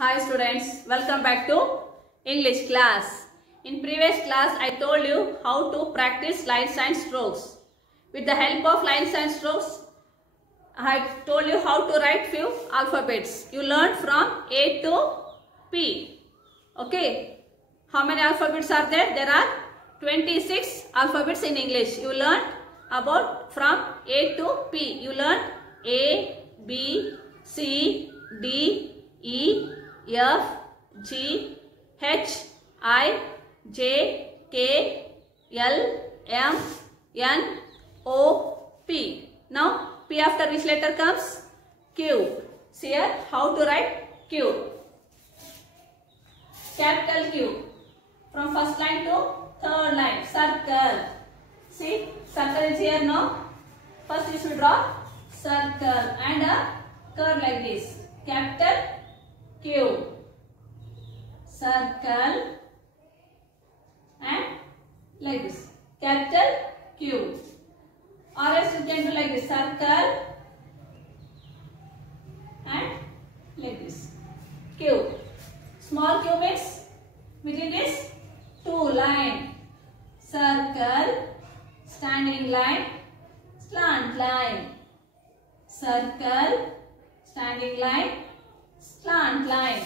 Hi students, welcome back to English class. In previous class I told you how to practice lines and strokes. With the help of lines and strokes I told you how to write few alphabets. You learned from A to P. Okay. How many alphabets are there? There are 26 alphabets in English. You learned about from A to P. You learned A, B, C, D, E, F, G, H, I, J, K, L, M, N, O, P. Now P after which letter comes? Q. See here how to write Q. Capital Q. From first line to third line. Circle. See, circle is here now. First you should draw circle and a curve like this. Capital Q. Circle and like this. Capital Q. Or else you can do like this. Circle and like this. Q. Small q means within this two line. Circle, standing line, slant line. Circle, standing line, slant line.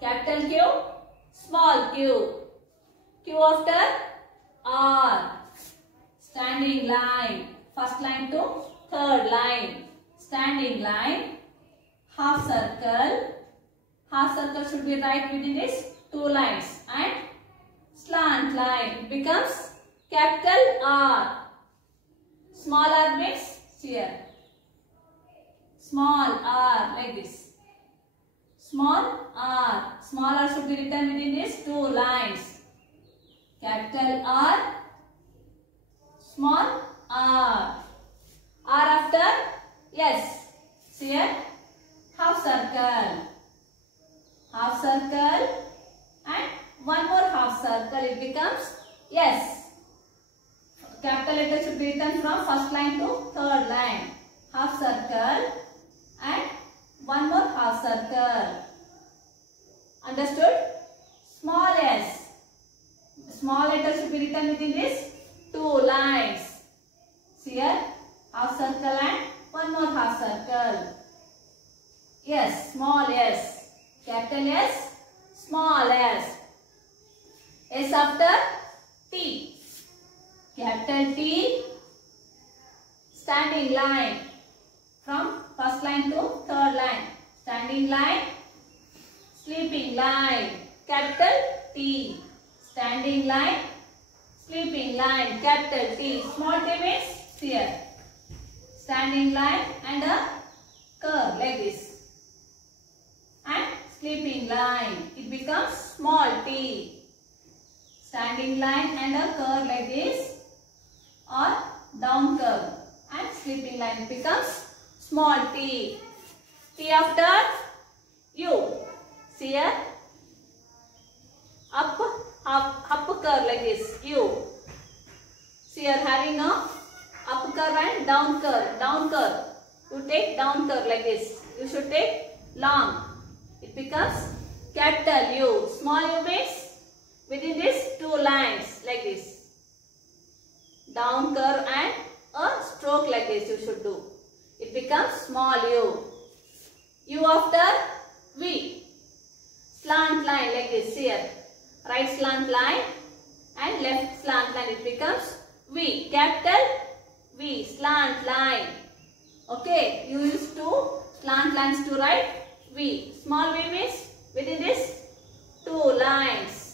Capital Q, small q. Q after R. Standing line. First line to third line. Standing line. Half circle. Half circle should be right within these two lines. And slant line becomes capital R. Small r means here. Small r like this. Small r. Small r should be written within these two lines. Capital R. Small r. R after yes. See here. Half circle. Half circle and one more half circle. It becomes yes. Capital letter should be written from first line to third line. Half circle and one more half circle. Understood? Small s. Small letter should be written within these two lines. See here, half circle and one more half circle. Yes, small s. Capital S, small s. S after T. Capital T. Standing line. From first line to third line. Standing line. Sleeping line. Capital T. Standing line. Sleeping line. Capital T. Small t means here. Standing line and a curve like this. And sleeping line. It becomes small t. Standing line and a curve like this. Or down curve. And sleeping line. It becomes small t. T after U. See here. Up curve like this. U. See here having a up curve and down curve. Down curve. You take down curve like this. You should take long. It becomes capital U. Small u means within these two lines like this. Down curve and a stroke like this you should do. It becomes small u. U after V. Slant line like this here. Right slant line and left slant line. It becomes V. Capital V. Slant line. Okay. You use two slant lines to write V. Small v means within these two lines.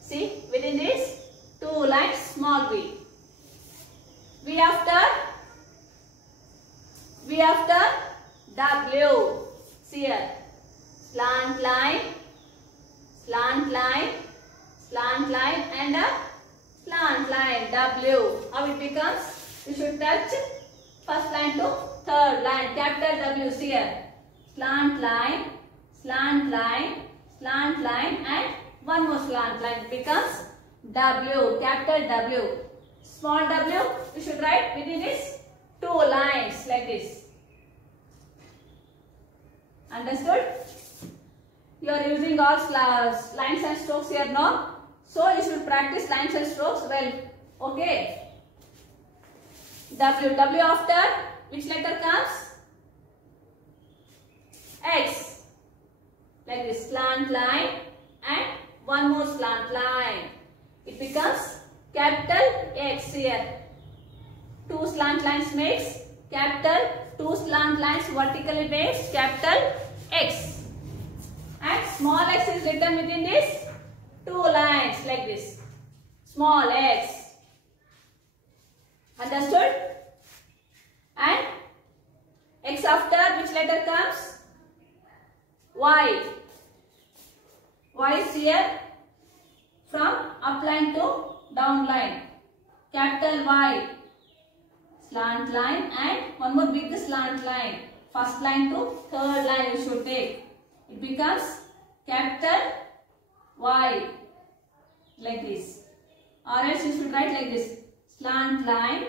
See, within these two lines, small v. V after W. See here. Slant line, slant line, slant line and a slant line W. How it becomes? You should touch first line to third line. Capital W. See here. Slant line, slant line, slant line and one more slant line becomes W, capital W. Small w you should write within these two lines like this. Understood? you are using all lines and strokes here now. So you should practice lines and strokes well. Okay. W. W after which letter comes? X. Like this slant line and one more slant line. It becomes capital X here. Two slant lines makes capital, two slant lines vertically makes capital X. And small x is written within this two lines like this. Small x. Understood? And x after which letter comes? Y. Y is here from up line to down line. Capital Y. Slant line and one more big slant line. First line to third line you should take. It becomes capital Y. Like this. Or else you should write like this. Slant line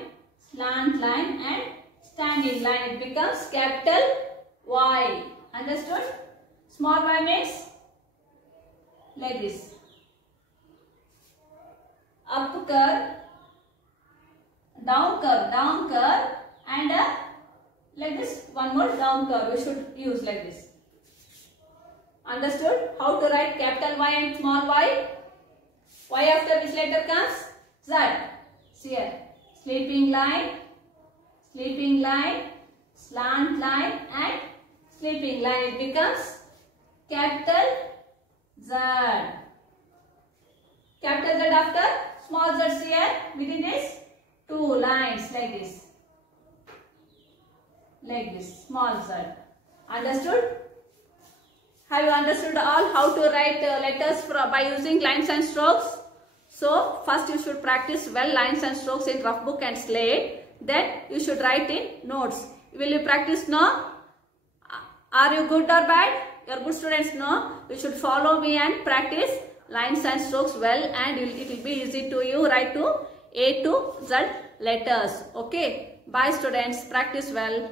and standing line. It becomes capital Y. Understood? Small y makes like this. Up curve, down curve and like this one more down curve you should use like this. Understood? How to write capital Y and small y? Y after which letter comes? Z. See here. Sleeping line, slant line and sleeping line. It becomes capital Z. Capital Z after small z here within this two lines like this. Like this, small z. Understood? Have you understood all how to write letters by using lines and strokes? So, first you should practice well lines and strokes in rough book and slate. Then you should write in notes. Will you practice now? Are you good or bad? You are good students now. You should follow me and practice lines and strokes well, and it will be easy to you write to A to Z letters. Okay. Bye students. Practice well.